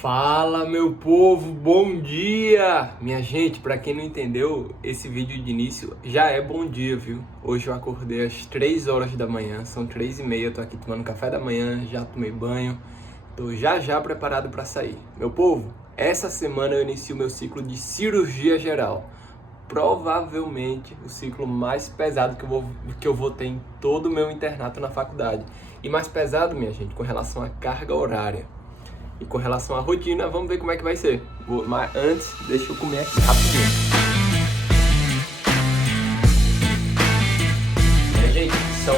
Fala, meu povo, bom dia! Minha gente, pra quem não entendeu, esse vídeo de início já é bom dia, viu? Hoje eu acordei às 3 horas da manhã, são 3h30, eu tô aqui tomando café da manhã, já tomei banho, tô já preparado pra sair. Meu povo, essa semana eu inicio meu ciclo de cirurgia geral. Provavelmente o ciclo mais pesado que eu vou ter em todo o meu internato na faculdade. E mais pesado, minha gente, com relação à carga horária. E com relação à rotina, vamos ver como é que vai ser. Mas antes, deixa eu comer aqui rapidinho. Minha gente, são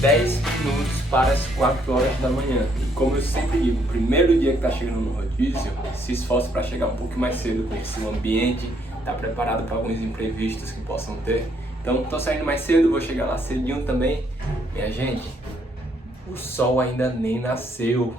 10 minutos para as 4 horas da manhã. E como eu sempre digo, o primeiro dia que tá chegando no rodízio, se esforce para chegar um pouco mais cedo, conhecer o ambiente, tá preparado para alguns imprevistos que possam ter. Então, tô saindo mais cedo, vou chegar lá cedinho também. Minha gente, o sol ainda nem nasceu.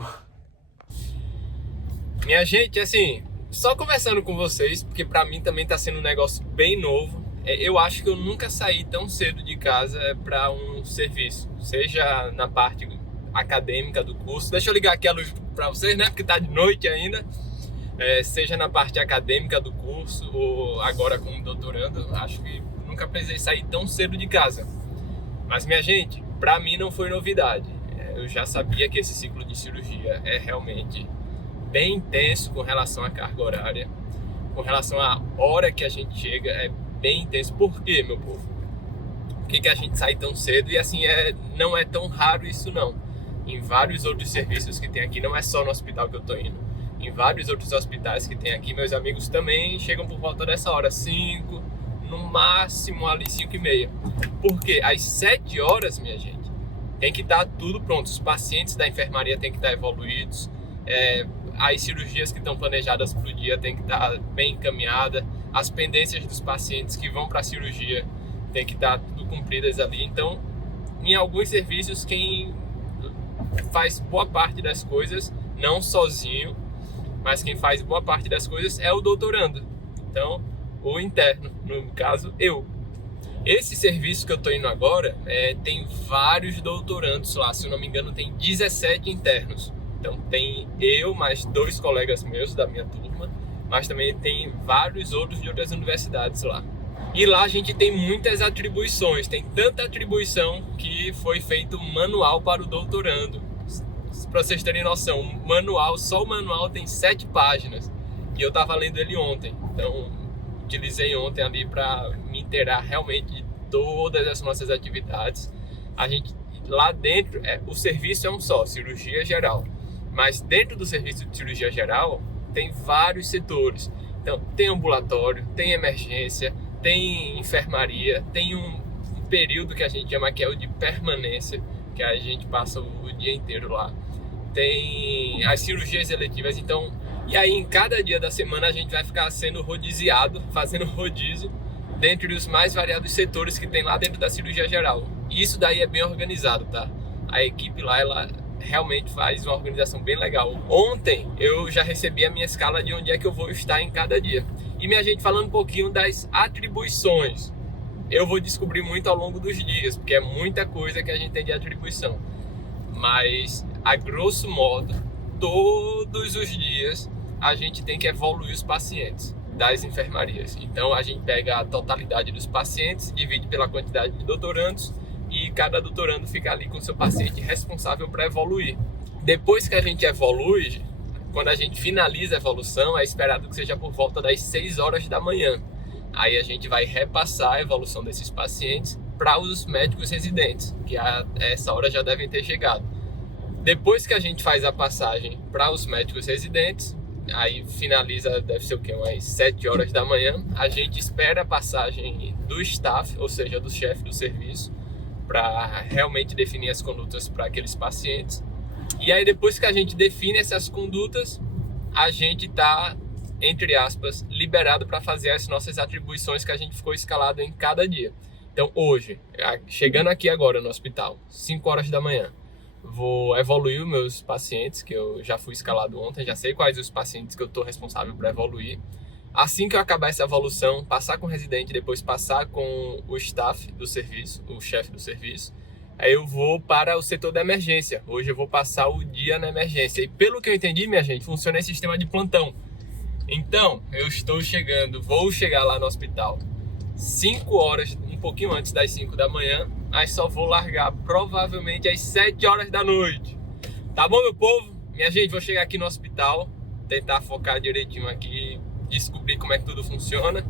Minha gente, assim, só conversando com vocês, porque pra mim também tá sendo um negócio bem novo. Eu acho que eu nunca saí tão cedo de casa pra um serviço, seja na parte acadêmica do curso. Deixa eu ligar aqui a luz pra vocês, né, porque tá de noite ainda. Seja na parte acadêmica do curso ou agora como doutorando, acho que nunca precisei sair tão cedo de casa. Mas, minha gente, pra mim não foi novidade. Eu já sabia que esse ciclo de cirurgia é realmente bem intenso com relação à carga horária, com relação à hora que a gente chega, é bem intenso. Por quê, meu povo? Por que a gente sai tão cedo? E assim, não é tão raro isso não. Em vários outros serviços que tem aqui, não é só no hospital que eu tô indo, em vários outros hospitais que tem aqui, meus amigos também chegam por volta dessa hora, 5, no máximo ali 5h30. Porque às 7 horas, minha gente, tem que estar tudo pronto, os pacientes da enfermaria têm que estar evoluídos, as cirurgias que estão planejadas para o dia têm que estar bem encaminhadas, as pendências dos pacientes que vão para a cirurgia têm que estar tudo cumpridas ali. Então, em alguns serviços, quem faz boa parte das coisas, não sozinho, mas quem faz boa parte das coisas é o doutorando. Então, o interno, no caso, eu. Esse serviço que eu estou indo agora, tem vários doutorandos lá, se eu não me engano, tem 17 internos. Então tem eu, mais 2 colegas meus da minha turma, mas também tem vários outros de outras universidades lá. E lá a gente tem muitas atribuições, tem tanta atribuição que foi feito manual para o doutorando. Para vocês terem noção, só o manual tem 7 páginas e eu estava lendo ele ontem. Então utilizei ontem ali para me inteirar realmente de todas as nossas atividades. Lá dentro, o serviço é um só, cirurgia geral. Mas dentro do serviço de cirurgia geral, tem vários setores. Então, tem ambulatório, tem emergência, tem enfermaria, tem um período que a gente chama que é o de permanência, que a gente passa o dia inteiro lá. Tem as cirurgias eletivas, então... E aí, em cada dia da semana, a gente vai ficar sendo rodiziado, fazendo rodízio, dentre os mais variados setores que tem lá dentro da cirurgia geral. E isso daí é bem organizado, tá? A equipe lá, ela realmente faz uma organização bem legal. Ontem eu já recebi a minha escala de onde é que eu vou estar em cada dia. E minha gente, falando um pouquinho das atribuições, eu vou descobrir muito ao longo dos dias, porque é muita coisa que a gente tem de atribuição. Mas, a grosso modo, todos os dias a gente tem que evoluir os pacientes das enfermarias. Então a gente pega a totalidade dos pacientes, divide pela quantidade de doutorandos, e cada doutorando fica ali com o seu paciente responsável para evoluir. Depois que a gente evolui, quando a gente finaliza a evolução, é esperado que seja por volta das 6 horas da manhã. Aí a gente vai repassar a evolução desses pacientes para os médicos residentes, que a essa hora já devem ter chegado. Depois que a gente faz a passagem para os médicos residentes, aí finaliza, deve ser o quê? Umas 7 horas da manhã, a gente espera a passagem do staff, ou seja, do chefe do serviço, para realmente definir as condutas para aqueles pacientes. E aí depois que a gente define essas condutas, a gente está, entre aspas, liberado para fazer as nossas atribuições que a gente ficou escalado em cada dia. Então hoje, chegando aqui agora no hospital, 5 horas da manhã, vou evoluir os meus pacientes, que eu já fui escalado ontem, já sei quais os pacientes que eu estou responsável para evoluir. Assim que eu acabar essa evolução, passar com o residente, depois passar com o staff do serviço, o chefe do serviço, aí eu vou para o setor da emergência. Hoje eu vou passar o dia na emergência. E pelo que eu entendi, minha gente, funciona esse sistema de plantão. Então, vou chegar lá no hospital 5 horas, um pouquinho antes das 5 da manhã, mas só vou largar provavelmente às 7 horas da noite. Tá bom, meu povo? Minha gente, vou chegar aqui no hospital, tentar focar direitinho aqui, descobrir como é que tudo funciona.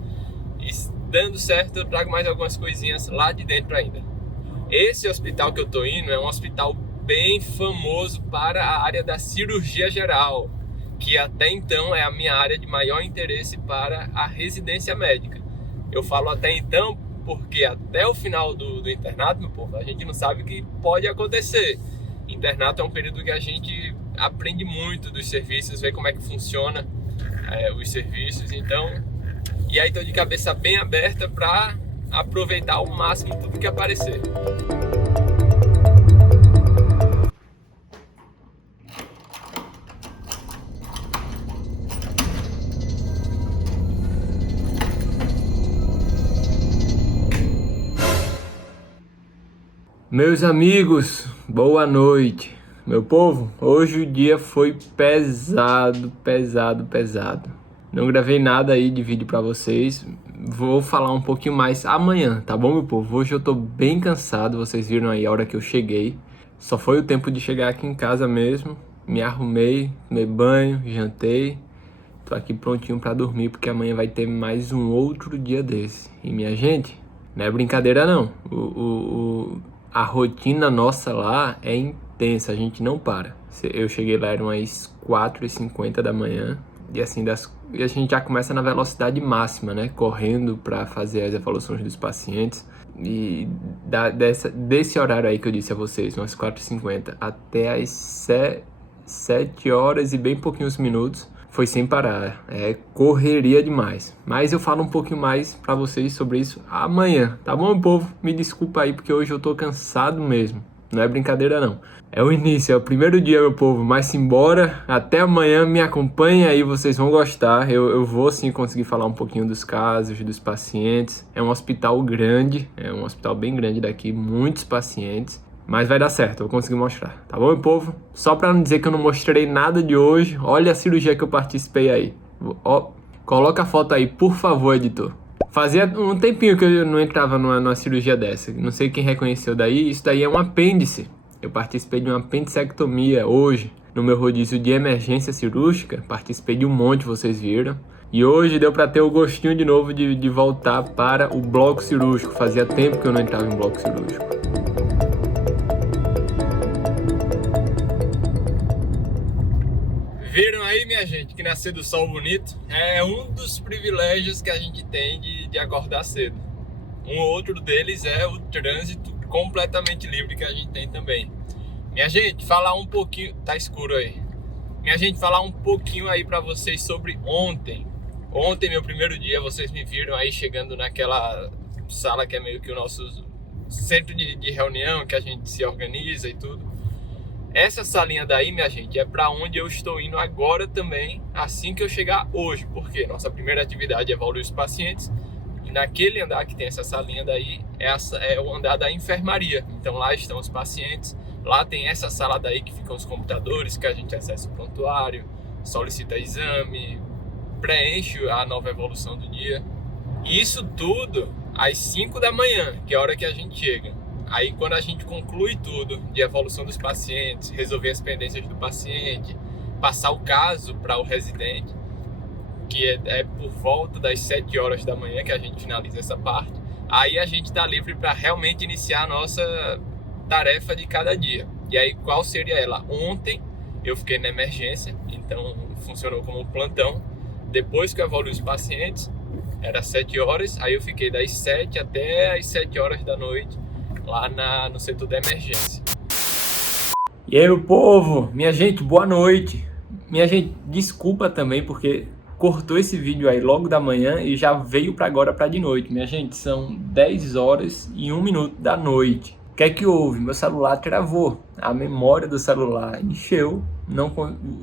E dando certo, eu trago mais algumas coisinhas lá de dentro ainda. Esse hospital que eu tô indo é um hospital bem famoso para a área da cirurgia geral, que até então é a minha área de maior interesse para a residência médica. Eu falo até então porque até o final do internato, meu povo, a gente não sabe o que pode acontecer. Internato é um período que a gente aprende muito dos serviços, vê como é que funciona os serviços, então... E aí tô de cabeça bem aberta para aproveitar ao máximo tudo que aparecer. Meus amigos, boa noite. Meu povo, hoje o dia foi pesado. Não gravei nada aí de vídeo pra vocês. Vou falar um pouquinho mais amanhã, tá bom, meu povo? Hoje eu tô bem cansado, vocês viram aí a hora que eu cheguei. Só foi o tempo de chegar aqui em casa mesmo. Me arrumei, tomei banho, jantei. Tô aqui prontinho pra dormir, porque amanhã vai ter mais um outro dia desse. E minha gente, não é brincadeira não. A rotina nossa lá é intensa, a gente não para. Eu cheguei lá, eram as 4h50 da manhã. E assim, a gente já começa na velocidade máxima, né? Correndo para fazer as evoluções dos pacientes. E desse horário aí que eu disse a vocês, umas 4h50, até as 7 horas e bem pouquinhos minutos, foi sem parar. É correria demais. Mas eu falo um pouquinho mais para vocês sobre isso amanhã, tá bom, povo? Me desculpa aí, porque hoje eu tô cansado mesmo. Não é brincadeira não. É o início, é o primeiro dia, meu povo, mas simbora, até amanhã, me acompanhem aí, vocês vão gostar. Eu vou sim conseguir falar um pouquinho dos casos, dos pacientes. É um hospital grande, é um hospital bem grande daqui, muitos pacientes. Mas vai dar certo, eu vou conseguir mostrar, tá bom, meu povo? Só pra não dizer que eu não mostrei nada de hoje, olha a cirurgia que eu participei aí. Ó, coloca a foto aí, por favor, editor. Fazia um tempinho que eu não entrava numa cirurgia dessa, não sei quem reconheceu daí, isso daí é um apêndice. Eu participei de uma apendicectomia hoje, no meu rodízio de emergência cirúrgica, participei de um monte, vocês viram. E hoje deu pra ter o gostinho de novo de voltar para o bloco cirúrgico, fazia tempo que eu não entrava em bloco cirúrgico. Viram aí, minha gente, que nascer do sol bonito é um dos privilégios que a gente tem de acordar cedo. Um outro deles é o trânsito completamente livre que a gente tem também. Minha gente, falar um pouquinho... Tá escuro aí. Minha gente, falar um pouquinho aí pra vocês sobre ontem. Ontem, meu primeiro dia, vocês me viram aí chegando naquela sala que é meio que o nosso centro de reunião, que a gente se organiza e tudo. Essa salinha daí, minha gente, é para onde eu estou indo agora também, assim que eu chegar hoje, porque nossa primeira atividade é evoluir os pacientes, e naquele andar que tem essa salinha daí, é o andar da enfermaria. Então lá estão os pacientes, lá tem essa sala daí que ficam os computadores, que a gente acessa o prontuário, solicita exame, preenche a nova evolução do dia. E isso tudo às 5 da manhã, que é a hora que a gente chega. Aí quando a gente conclui tudo de evolução dos pacientes, resolver as pendências do paciente, passar o caso para o residente, que é por volta das 7 horas da manhã que a gente finaliza essa parte, aí a gente está livre para realmente iniciar a nossa tarefa de cada dia. E aí qual seria ela? Ontem eu fiquei na emergência, então funcionou como um plantão. Depois que eu evolui os pacientes, era 7 horas, aí eu fiquei das 7 até as 7 horas da noite, lá no setor da emergência. E aí, meu povo, minha gente, boa noite. Minha gente, desculpa também porque cortou esse vídeo aí logo da manhã e já veio para agora para de noite. Minha gente, são 10 horas e 1 minuto da noite. O que é que houve? Meu celular travou, a memória do celular encheu,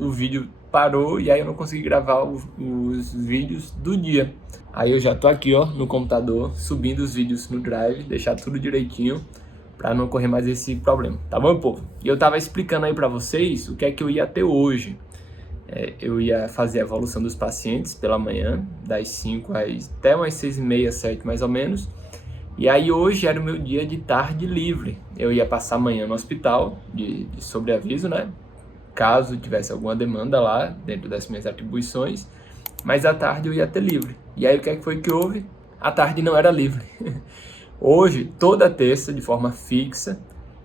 o vídeo parou e aí eu não consegui gravar os vídeos do dia. Aí eu já tô aqui, ó, no computador, subindo os vídeos no Drive, deixar tudo direitinho, para não ocorrer mais esse problema, tá bom, povo? E eu tava explicando aí para vocês o que é que eu ia ter hoje. Eu ia fazer a evolução dos pacientes pela manhã, das 5 até umas 6h30, 7 mais ou menos. E aí hoje era o meu dia de tarde livre. Eu ia passar amanhã no hospital, de sobreaviso, né? Caso tivesse alguma demanda lá, dentro das minhas atribuições. Mas à tarde eu ia ter livre. E aí o que é que foi que houve? A tarde não era livre. Hoje, toda terça, de forma fixa,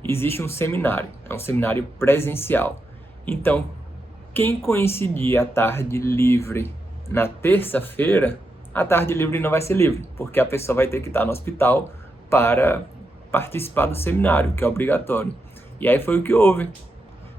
existe um seminário. É um seminário presencial. Então, quem coincidir a tarde livre na terça-feira, a tarde livre não vai ser livre, porque a pessoa vai ter que estar no hospital para participar do seminário, que é obrigatório. E aí foi o que houve.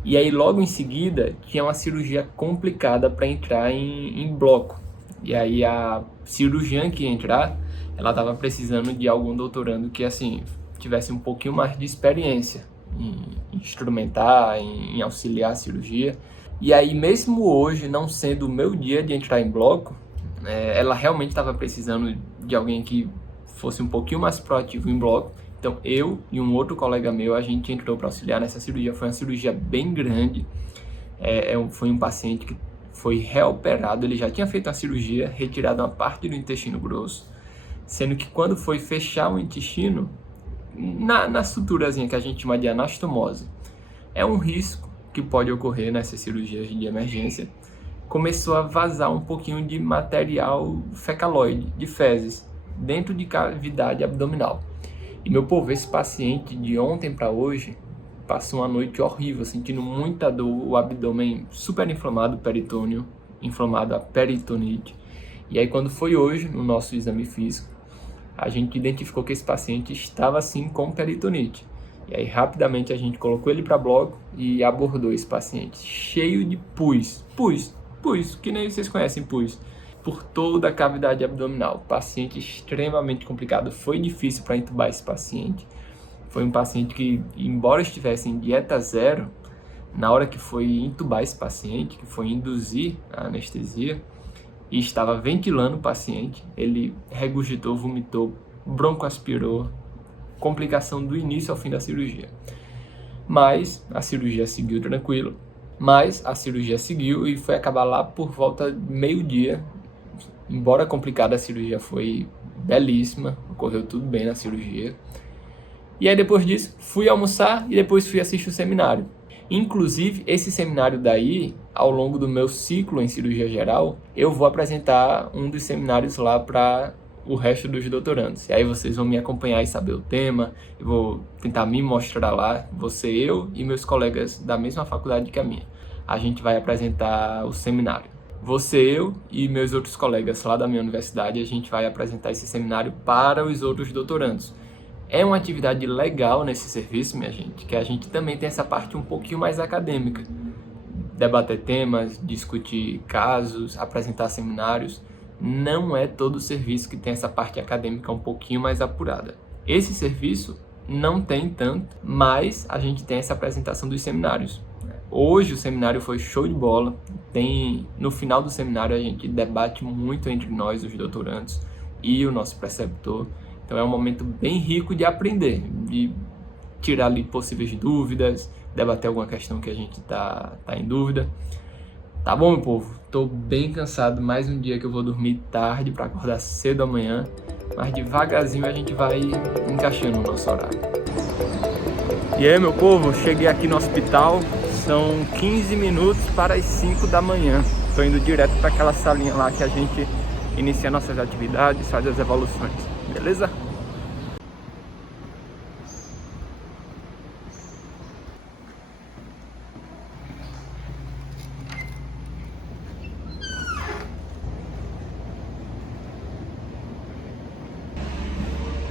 E aí logo em seguida tinha uma cirurgia complicada para entrar em bloco. E aí a cirurgiã que ia entrar, ela estava precisando de algum doutorando que assim tivesse um pouquinho mais de experiência em instrumentar, em auxiliar a cirurgia. E aí, mesmo hoje, não sendo o meu dia de entrar em bloco, ela realmente estava precisando de alguém que fosse um pouquinho mais proativo em bloco. Então, eu e um outro colega meu, a gente entrou para auxiliar nessa cirurgia. Foi uma cirurgia bem grande. Foi um paciente que foi reoperado. Ele já tinha feito a cirurgia, retirado uma parte do intestino grosso. Sendo que quando foi fechar o intestino, na suturazinha que a gente chama de anastomose, é um risco que pode ocorrer nessas cirurgias de emergência, começou a vazar um pouquinho de material fecaloide, de fezes, dentro de cavidade abdominal. E meu povo, esse paciente de ontem para hoje passou uma noite horrível, sentindo muita dor, o abdômen super inflamado, o peritônio inflamado, a peritonite. E aí quando foi hoje, no nosso exame físico, a gente identificou que esse paciente estava assim com peritonite. E aí rapidamente a gente colocou ele para bloco e abordou esse paciente cheio de pus, que nem vocês conhecem pus, por toda a cavidade abdominal. Paciente extremamente complicado, foi difícil para entubar esse paciente. Foi um paciente que, embora estivesse em dieta zero, na hora que foi entubar esse paciente, que foi induzir a anestesia, e estava ventilando o paciente, ele regurgitou, vomitou, broncoaspirou, complicação do início ao fim da cirurgia. Mas a cirurgia seguiu tranquilo, e foi acabar lá por volta de meio-dia. Embora complicada, a cirurgia foi belíssima, ocorreu tudo bem na cirurgia. E aí depois disso, fui almoçar e depois fui assistir o seminário. Inclusive, esse seminário daí, ao longo do meu ciclo em cirurgia geral, eu vou apresentar um dos seminários lá para o resto dos doutorandos. E aí vocês vão me acompanhar e saber o tema, eu vou tentar me mostrar lá, eu e meus colegas da mesma faculdade que a minha. A gente vai apresentar o seminário. Eu e meus outros colegas lá da minha universidade, a gente vai apresentar esse seminário para os outros doutorandos. É uma atividade legal nesse serviço, minha gente, que a gente também tem essa parte um pouquinho mais acadêmica. Debater temas, discutir casos, apresentar seminários. Não é todo serviço que tem essa parte acadêmica um pouquinho mais apurada. Esse serviço não tem tanto, mas a gente tem essa apresentação dos seminários. Hoje o seminário foi show de bola. No final do seminário a gente debate muito entre nós, os doutorandos, e o nosso preceptor. Então é um momento bem rico de aprender, de tirar ali possíveis dúvidas, debater alguma questão que a gente tá em dúvida. Tá bom, meu povo? Tô bem cansado, mais um dia que eu vou dormir tarde para acordar cedo amanhã, mas devagarzinho a gente vai encaixando o nosso horário. E aí, meu povo, cheguei aqui no hospital, são 15 minutos para as 5 da manhã. Tô indo direto para aquela salinha lá que a gente inicia nossas atividades, faz as evoluções, beleza?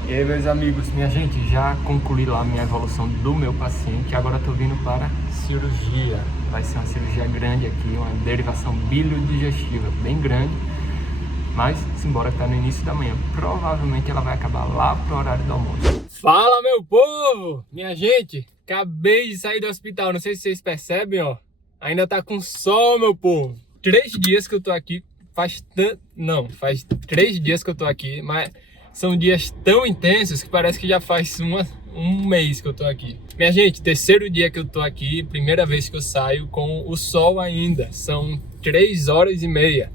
E aí, meus amigos, minha gente, já concluí lá a minha evolução do meu paciente. Agora estou vindo para cirurgia. Vai ser uma cirurgia grande aqui, uma derivação biliodigestiva bem grande. Mas, simbora que tá no início da manhã. Provavelmente ela vai acabar lá pro horário do almoço. Fala, meu povo! Minha gente, acabei de sair do hospital. Não sei se vocês percebem, ó. Ainda tá com sol, meu povo. 3 dias que eu tô aqui. Faz 3 dias que eu tô aqui, mas São dias tão intensos que parece que já faz um mês que eu tô aqui. Minha gente, terceiro dia que eu tô aqui, primeira vez que eu saio com o sol ainda. São 3h30.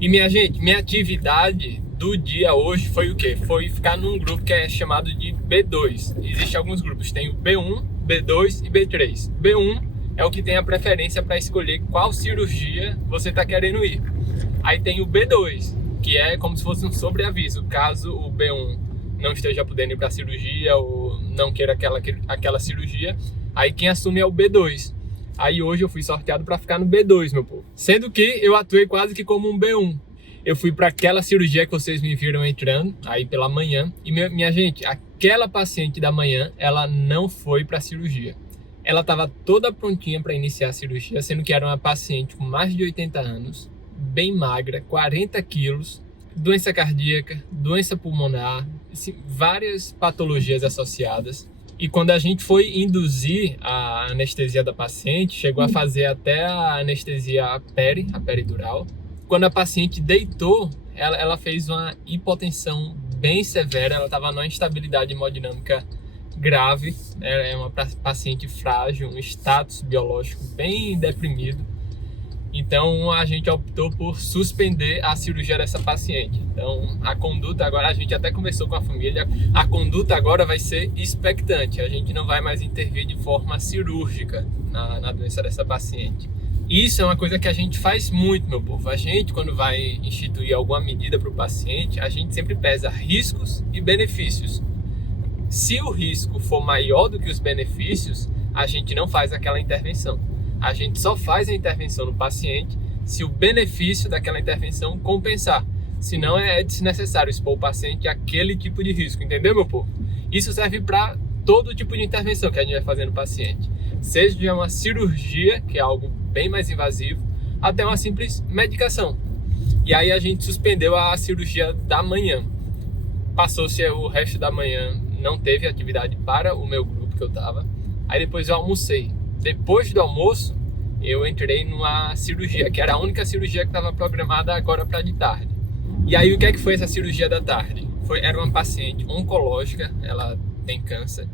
E minha gente, minha atividade do dia hoje foi o quê? Foi ficar num grupo que é chamado de B2. Existem alguns grupos, tem o B1, B2 e B3. B1 é o que tem a preferência para escolher qual cirurgia você está querendo ir. Aí tem o B2, que é como se fosse um sobreaviso, caso o B1 não esteja podendo ir para a cirurgia ou não queira aquela cirurgia, aí quem assume é o B2. Aí hoje eu fui sorteado para ficar no B2, meu povo. Sendo que eu atuei quase que como um B1. Eu fui para aquela cirurgia que vocês me viram entrando, aí pela manhã. E minha gente, aquela paciente da manhã, ela não foi para a cirurgia. Ela estava toda prontinha para iniciar a cirurgia, sendo que era uma paciente com mais de 80 anos, bem magra, 40 quilos, doença cardíaca, doença pulmonar, assim, várias patologias associadas. E quando a gente foi induzir a anestesia da paciente, chegou a fazer até a anestesia peridural. Quando a paciente deitou, ela fez uma hipotensão bem severa, ela estava numa instabilidade hemodinâmica grave, é uma paciente frágil, um status biológico bem deprimido. Então a gente optou por suspender a cirurgia dessa paciente. Então a conduta agora, a gente até conversou com a família, a conduta agora vai ser expectante. A gente não vai mais intervir de forma cirúrgica na doença dessa paciente. Isso é uma coisa que a gente faz muito, meu povo. A gente, quando vai instituir alguma medida para o paciente, a gente sempre pesa riscos e benefícios. Se o risco for maior do que os benefícios, a gente não faz aquela intervenção. A gente só faz a intervenção no paciente se o benefício daquela intervenção compensar. Senão é desnecessário expor o paciente àquele tipo de risco, entendeu, meu povo? Isso serve para todo tipo de intervenção que a gente vai fazer no paciente. Seja uma cirurgia, que é algo bem mais invasivo, até uma simples medicação. E aí a gente suspendeu a cirurgia da manhã. Passou-se o resto da manhã, não teve atividade para o meu grupo que eu estava. Aí depois eu almocei. Depois do almoço, eu entrei numa cirurgia, que era a única cirurgia que estava programada agora para de tarde. E aí o que é que foi essa cirurgia da tarde? Era uma paciente oncológica, ela tem câncer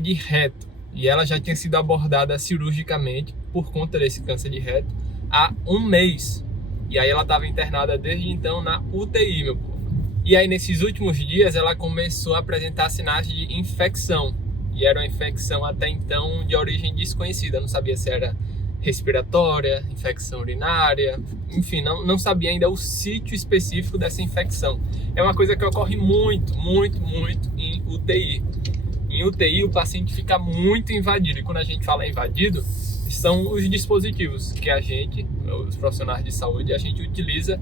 de reto. E ela já tinha sido abordada cirurgicamente por conta desse câncer de reto há um mês. E aí ela estava internada desde então na UTI, meu povo. E aí nesses últimos dias ela começou a apresentar sinais de infecção. E era uma infecção até então de origem desconhecida. Não sabia se era respiratória, infecção urinária, enfim, não sabia ainda o sítio específico dessa infecção. É uma coisa que ocorre muito em UTI. Em UTI o paciente fica muito invadido. E quando a gente fala invadido, são os dispositivos que a gente, os profissionais de saúde, a gente utiliza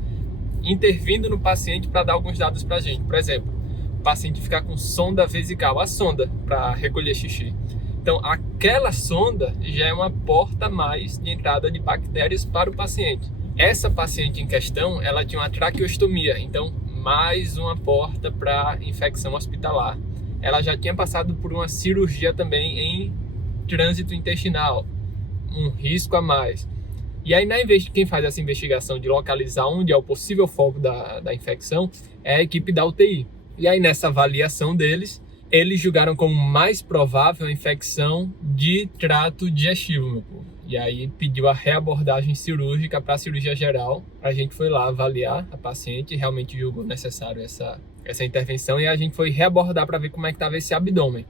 intervindo no paciente para dar alguns dados para a gente. Por exemplo, o paciente ficar com sonda vesical, a sonda para recolher xixi. Então, aquela sonda já é uma porta a mais de entrada de bactérias para o paciente. Essa paciente em questão, ela tinha uma traqueostomia, então mais uma porta para infecção hospitalar. Ela já tinha passado por uma cirurgia também em trânsito intestinal, um risco a mais. E aí, quem faz essa investigação de localizar onde é o possível foco da infecção é a equipe da UTI. E aí, nessa avaliação deles, eles julgaram como mais provável a infecção de trato digestivo, meu povo. E aí pediu a reabordagem cirúrgica para a cirurgia geral. A gente foi lá avaliar a paciente, realmente julgou necessário essa intervenção, e a gente foi reabordar para ver como é que estava esse abdômen.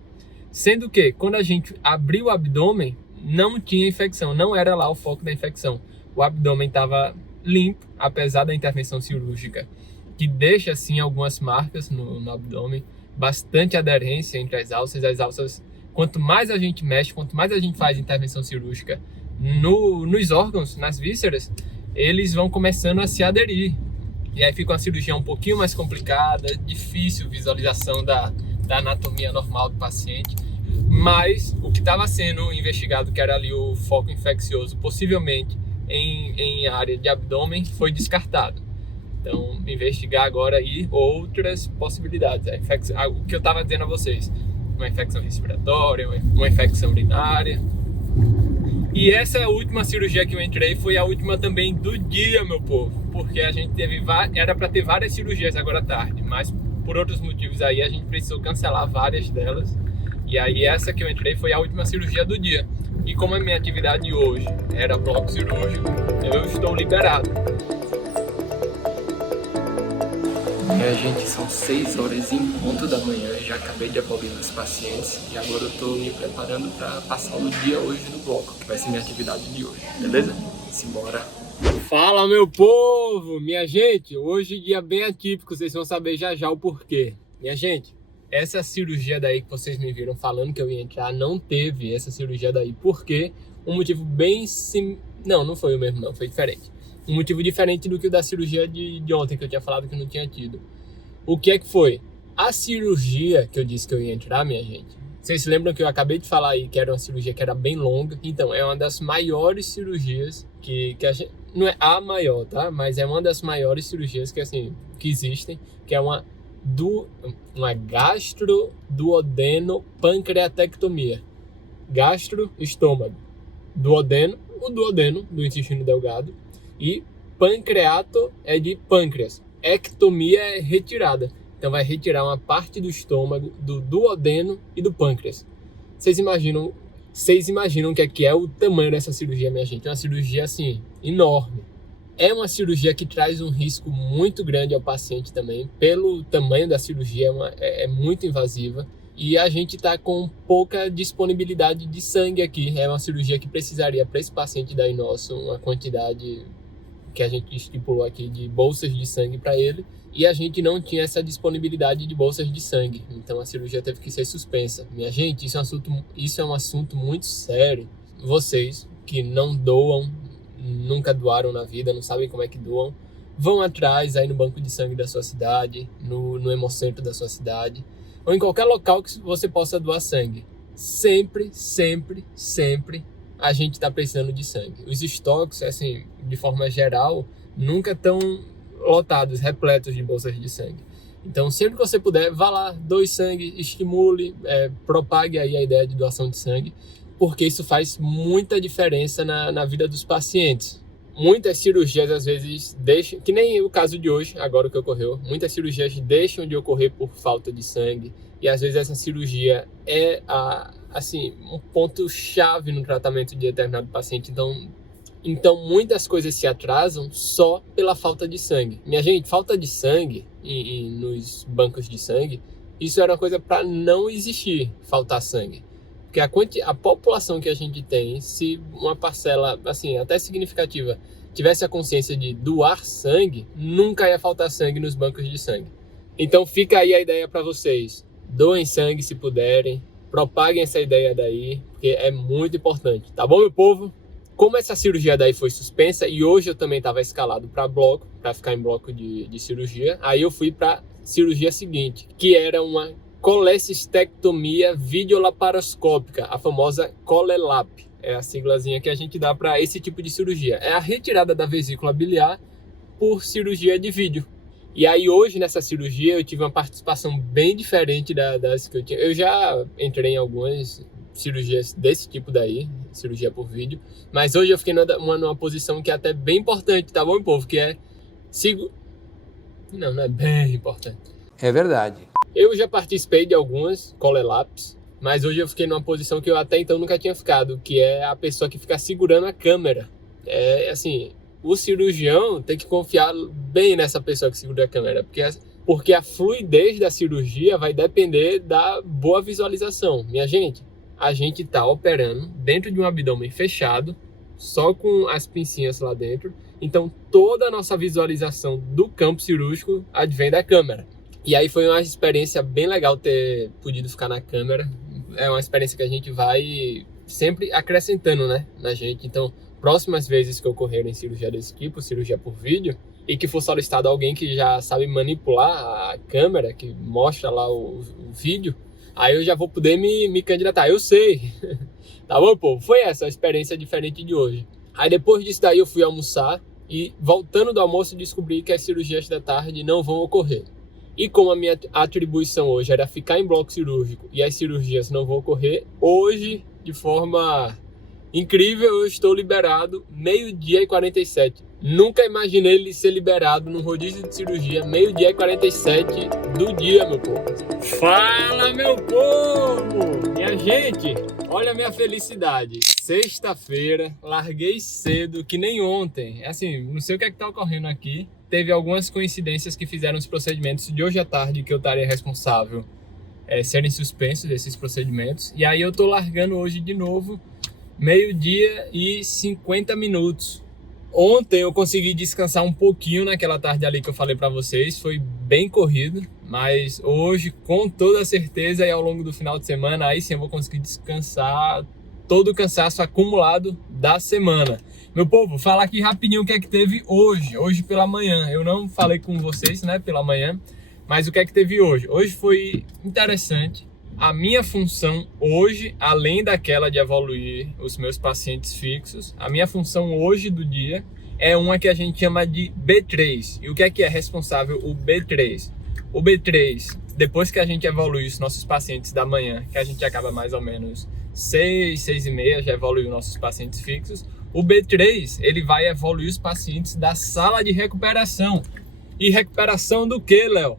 Sendo que, quando a gente abriu o abdômen, não tinha infecção, não era lá o foco da infecção. O abdômen estava limpo, apesar da intervenção cirúrgica, que deixa sim algumas marcas no abdômen, bastante aderência entre as alças. Quanto mais a gente mexe, quanto mais a gente faz intervenção cirúrgica nos órgãos, nas vísceras, eles vão começando a se aderir. E aí fica uma cirurgia um pouquinho mais complicada, difícil visualização da anatomia normal do paciente. Mas o que estava sendo investigado, que era ali o foco infeccioso, possivelmente em área de abdômen, foi descartado. Então, investigar agora aí outras possibilidades. O que eu estava dizendo a vocês, uma infecção respiratória, uma infecção urinária. E essa última cirurgia que eu entrei foi a última também do dia, meu povo, porque a gente era para ter várias cirurgias agora à tarde, mas por outros motivos aí, a gente precisou cancelar várias delas. E aí essa que eu entrei foi a última cirurgia do dia. E como a minha atividade hoje era bloco cirúrgico, eu estou liberado. Gente, são 6 horas em ponto da manhã, já acabei de abolir meus pacientes e agora eu estou me preparando para passar o dia hoje no bloco, que vai ser minha atividade de hoje, beleza? Simbora! Fala, meu povo! Minha gente, hoje dia bem atípico, vocês vão saber já já o porquê. Minha gente, essa cirurgia daí que vocês me viram falando que eu ia entrar, não teve essa cirurgia daí, porque um motivo bem não foi o mesmo não, foi diferente. Um motivo diferente do que o da cirurgia de ontem, que eu tinha falado que não tinha tido. O que é que foi? A cirurgia que eu disse que eu ia entrar, minha gente, vocês se lembram que eu acabei de falar aí que era uma cirurgia que era bem longa? Então, é uma das maiores cirurgias que a gente... Não é a maior, tá? Mas é uma das maiores cirurgias que, assim, que existem, que é uma gastroduodenopancreatectomia. Gastro, estômago. Duodeno, o duodeno do intestino delgado. E pancreato é de pâncreas. Ectomia é retirada. Então vai retirar uma parte do estômago, do duodeno e do pâncreas. Vocês imaginam o que é o tamanho dessa cirurgia, minha gente? É uma cirurgia, assim, enorme. É uma cirurgia que traz um risco muito grande ao paciente também. Pelo tamanho da cirurgia, é muito invasiva. E a gente está com pouca disponibilidade de sangue aqui. É uma cirurgia que precisaria para esse paciente daí nosso uma quantidade que a gente estipulou aqui de bolsas de sangue para ele. E a gente não tinha essa disponibilidade de bolsas de sangue. Então a cirurgia teve que ser suspensa. Minha gente, isso é um assunto muito sério. Vocês que não doam, nunca doaram na vida, não sabem como é que doam, vão atrás aí no banco de sangue da sua cidade, no hemocentro da sua cidade, ou em qualquer local que você possa doar sangue. Sempre, sempre, sempre a gente está precisando de sangue. Os estoques, assim, de forma geral, nunca estão lotados, repletos de bolsas de sangue. Então, sempre que você puder, vá lá, doe sangue, estimule, propague aí a ideia de doação de sangue, porque isso faz muita diferença na vida dos pacientes. Muitas cirurgias, às vezes, deixam, que nem o caso de hoje, agora que ocorreu, muitas cirurgias deixam de ocorrer por falta de sangue, e às vezes essa cirurgia é, assim, um ponto-chave no tratamento de determinado paciente. Então muitas coisas se atrasam só pela falta de sangue. Minha gente, falta de sangue nos bancos de sangue, isso era uma coisa para não existir, faltar sangue. Porque a população que a gente tem, se uma parcela, assim, até significativa, tivesse a consciência de doar sangue, nunca ia faltar sangue nos bancos de sangue. Então fica aí a ideia para vocês. Doem sangue se puderem, propaguem essa ideia daí, porque é muito importante. Tá bom, meu povo? Como essa cirurgia daí foi suspensa e hoje eu também estava escalado para ficar em bloco de cirurgia, aí eu fui para cirurgia seguinte, que era uma colecistectomia videolaparoscópica, a famosa ColeLap. É a siglazinha que a gente dá para esse tipo de cirurgia. É a retirada da vesícula biliar por cirurgia de vídeo. E aí hoje nessa cirurgia eu tive uma participação bem diferente das que eu tinha. Eu já entrei em algumas cirurgias desse tipo daí, cirurgia por vídeo, mas hoje eu fiquei numa posição que é até bem importante, tá bom, povo? Que é... Não é bem importante. É verdade. Eu já participei de algumas ColeLaps, mas hoje eu fiquei numa posição que eu até então nunca tinha ficado, que é a pessoa que fica segurando a câmera. É assim, o cirurgião tem que confiar bem nessa pessoa que segura a câmera, porque a fluidez da cirurgia vai depender da boa visualização. Minha gente, a gente está operando dentro de um abdômen fechado, só com as pincinhas lá dentro, então toda a nossa visualização do campo cirúrgico advém da câmera. E aí foi uma experiência bem legal ter podido ficar na câmera. É uma experiência que a gente vai sempre acrescentando, né, na gente. Então, próximas vezes que ocorrerem cirurgia desse tipo, cirurgia por vídeo, e que for solicitado alguém que já sabe manipular a câmera, que mostra lá o vídeo, aí eu já vou poder me candidatar. Eu sei. Tá bom, povo? Foi essa a experiência diferente de hoje. Aí depois disso daí eu fui almoçar e voltando do almoço descobri que as cirurgias da tarde não vão ocorrer. E como a minha atribuição hoje era ficar em bloco cirúrgico e as cirurgias não vão ocorrer, hoje, de forma Incrível, eu estou liberado 12h47. Nunca imaginei ele ser liberado num rodízio de cirurgia 12h47 do dia, meu povo. Fala, meu povo! Minha gente, olha a minha felicidade. Sexta-feira, larguei cedo, que nem ontem. Assim, não sei o que é que tá ocorrendo aqui. Teve algumas coincidências que fizeram os procedimentos de hoje à tarde que eu estaria responsável serem suspensos, esses procedimentos. E aí eu tô largando hoje de novo, 12h50. Ontem eu consegui descansar um pouquinho naquela tarde ali que eu falei para vocês, foi bem corrido, mas hoje com toda certeza e ao longo do final de semana aí sim eu vou conseguir descansar todo o cansaço acumulado da semana. Meu povo, falar aqui rapidinho o que é que teve hoje pela manhã. Eu não falei com vocês, né, pela manhã, mas o que é que teve hoje? Hoje foi interessante. A minha função hoje, além daquela de evoluir os meus pacientes fixos, a minha função hoje do dia é uma que a gente chama de B3. E o que é responsável o B3? O B3, depois que a gente evolui os nossos pacientes da manhã, que a gente acaba mais ou menos 6h30, já evoluiu nossos pacientes fixos, o B3 ele vai evoluir os pacientes da sala de recuperação. E recuperação do que, Léo?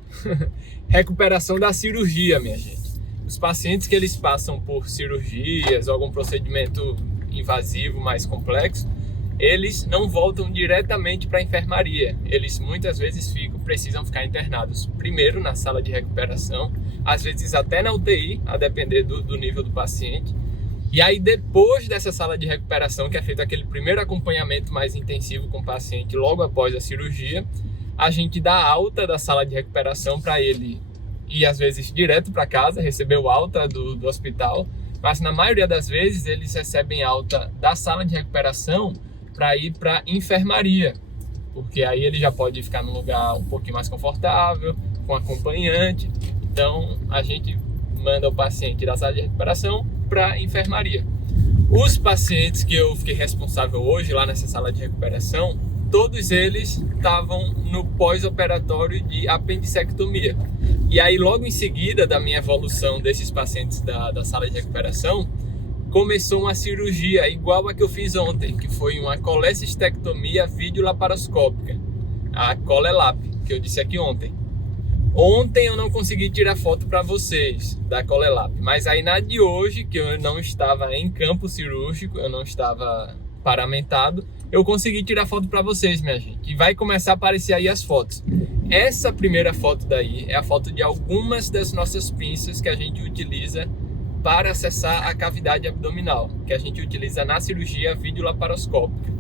Recuperação da cirurgia, minha gente. Os pacientes que eles passam por cirurgias ou algum procedimento invasivo mais complexo, eles não voltam diretamente para a enfermaria. Eles muitas vezes precisam ficar internados primeiro na sala de recuperação, às vezes até na UTI, a depender do nível do paciente. E aí depois dessa sala de recuperação, que é feito aquele primeiro acompanhamento mais intensivo com o paciente logo após a cirurgia, a gente dá alta da sala de recuperação para ele e às vezes direto para casa, receber o alta do hospital, mas na maioria das vezes eles recebem alta da sala de recuperação para ir para enfermaria, porque aí ele já pode ficar num lugar um pouquinho mais confortável, com acompanhante. Então a gente manda o paciente da sala de recuperação para enfermaria. Os pacientes que eu fiquei responsável hoje lá nessa sala de recuperação, todos eles estavam no pós-operatório de apendicectomia. E aí, logo em seguida da minha evolução desses pacientes da sala de recuperação, começou uma cirurgia igual a que eu fiz ontem, que foi uma colecistectomia videolaparoscópica, a ColeLap, que eu disse aqui ontem. Ontem eu não consegui tirar foto para vocês da ColeLap, mas aí na de hoje, que eu não estava em campo cirúrgico, eu não estava paramentado, eu consegui tirar foto para vocês, minha gente. E vai começar a aparecer aí as fotos. Essa primeira foto daí é a foto de algumas das nossas pinças que a gente utiliza para acessar a cavidade abdominal, que a gente utiliza na cirurgia videolaparoscópica.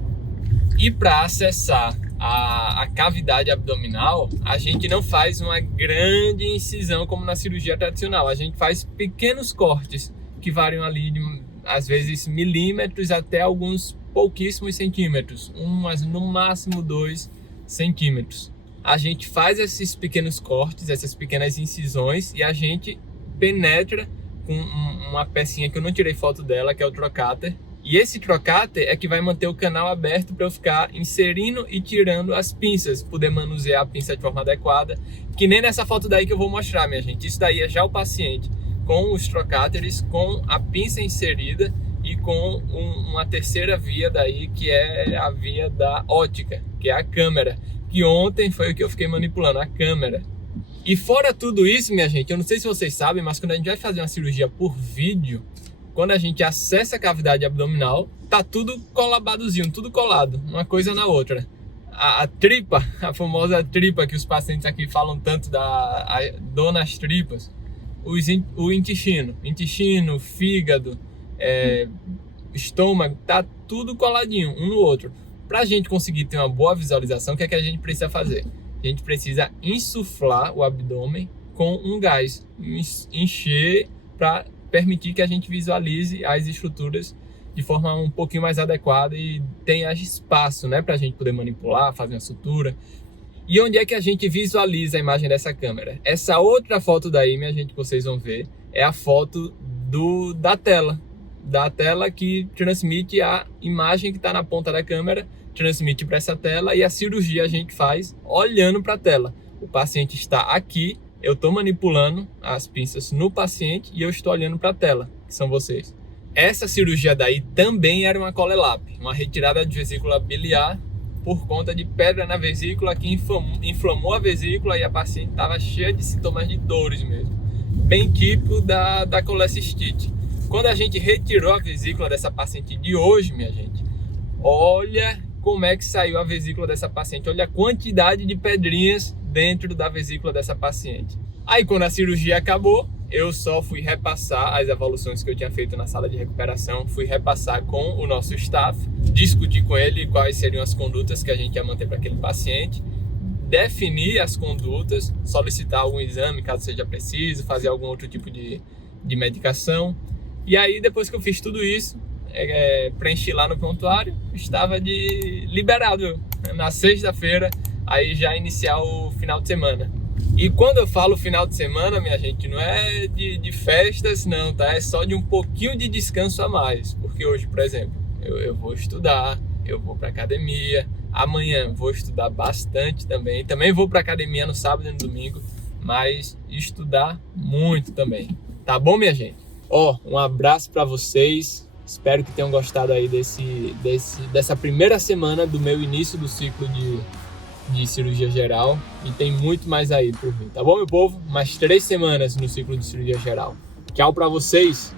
E para acessar a cavidade abdominal, a gente não faz uma grande incisão como na cirurgia tradicional. A gente faz pequenos cortes que variam ali de, às vezes, milímetros até alguns pouquíssimos centímetros, mas no máximo 2 centímetros. A gente faz esses pequenos cortes, essas pequenas incisões, e a gente penetra com uma pecinha que eu não tirei foto dela, que é o trocáter. E esse trocáter é que vai manter o canal aberto para eu ficar inserindo e tirando as pinças, poder manusear a pinça de forma adequada, que nem nessa foto daí que eu vou mostrar, minha gente. Isso daí é já o paciente com os trocáteres, com a pinça inserida e com uma terceira via daí, que é a via da ótica, que é a câmera, que ontem foi o que eu fiquei manipulando, a câmera. E fora tudo isso, minha gente, eu não sei se vocês sabem, mas quando a gente vai fazer uma cirurgia por vídeo, quando a gente acessa a cavidade abdominal, tá tudo colabadozinho, tudo colado, uma coisa na outra. A tripa, a famosa tripa que os pacientes aqui falam tanto da dor nas tripas, o intestino, fígado, estômago, tá tudo coladinho um no outro. Pra gente conseguir ter uma boa visualização, o que é que a gente precisa fazer? A gente precisa insuflar o abdômen com um gás, encher para permitir que a gente visualize as estruturas de forma um pouquinho mais adequada e tenha espaço, né, para a gente poder manipular, fazer uma sutura. E onde é que a gente visualiza a imagem dessa câmera? Essa outra foto daí, minha gente, que vocês vão ver, é a foto da tela que transmite a imagem que está na ponta da câmera, transmite para essa tela, e a cirurgia a gente faz olhando para a tela. O paciente está aqui, eu estou manipulando as pinças no paciente e eu estou olhando para a tela, que são vocês. Essa cirurgia daí também era uma colelap, uma retirada de vesícula biliar por conta de pedra na vesícula que inflamou a vesícula e a paciente estava cheia de sintomas de dores mesmo, bem típico da colecistite. Quando a gente retirou a vesícula dessa paciente de hoje, minha gente, olha como é que saiu a vesícula dessa paciente, olha a quantidade de pedrinhas dentro da vesícula dessa paciente. Aí quando a cirurgia acabou, eu só fui repassar as evoluções que eu tinha feito na sala de recuperação, fui repassar com o nosso staff, discutir com ele quais seriam as condutas que a gente ia manter para aquele paciente, definir as condutas, solicitar algum exame caso seja preciso, fazer algum outro tipo de medicação. E aí depois que eu fiz tudo isso, preenchi lá no prontuário, estava liberado na sexta-feira, aí já iniciar o final de semana. E quando eu falo final de semana, minha gente, não é de festas não, tá? É só de um pouquinho de descanso a mais. Porque hoje, por exemplo, eu vou estudar, eu vou pra academia, amanhã vou estudar bastante também. Também vou pra academia no sábado e no domingo, mas estudar muito também. Tá bom, minha gente? Um abraço pra vocês. Espero que tenham gostado aí dessa primeira semana do meu início do ciclo de cirurgia geral, e tem muito mais aí por vir, tá bom, meu povo? Mais 3 semanas no ciclo de cirurgia geral. Tchau pra vocês!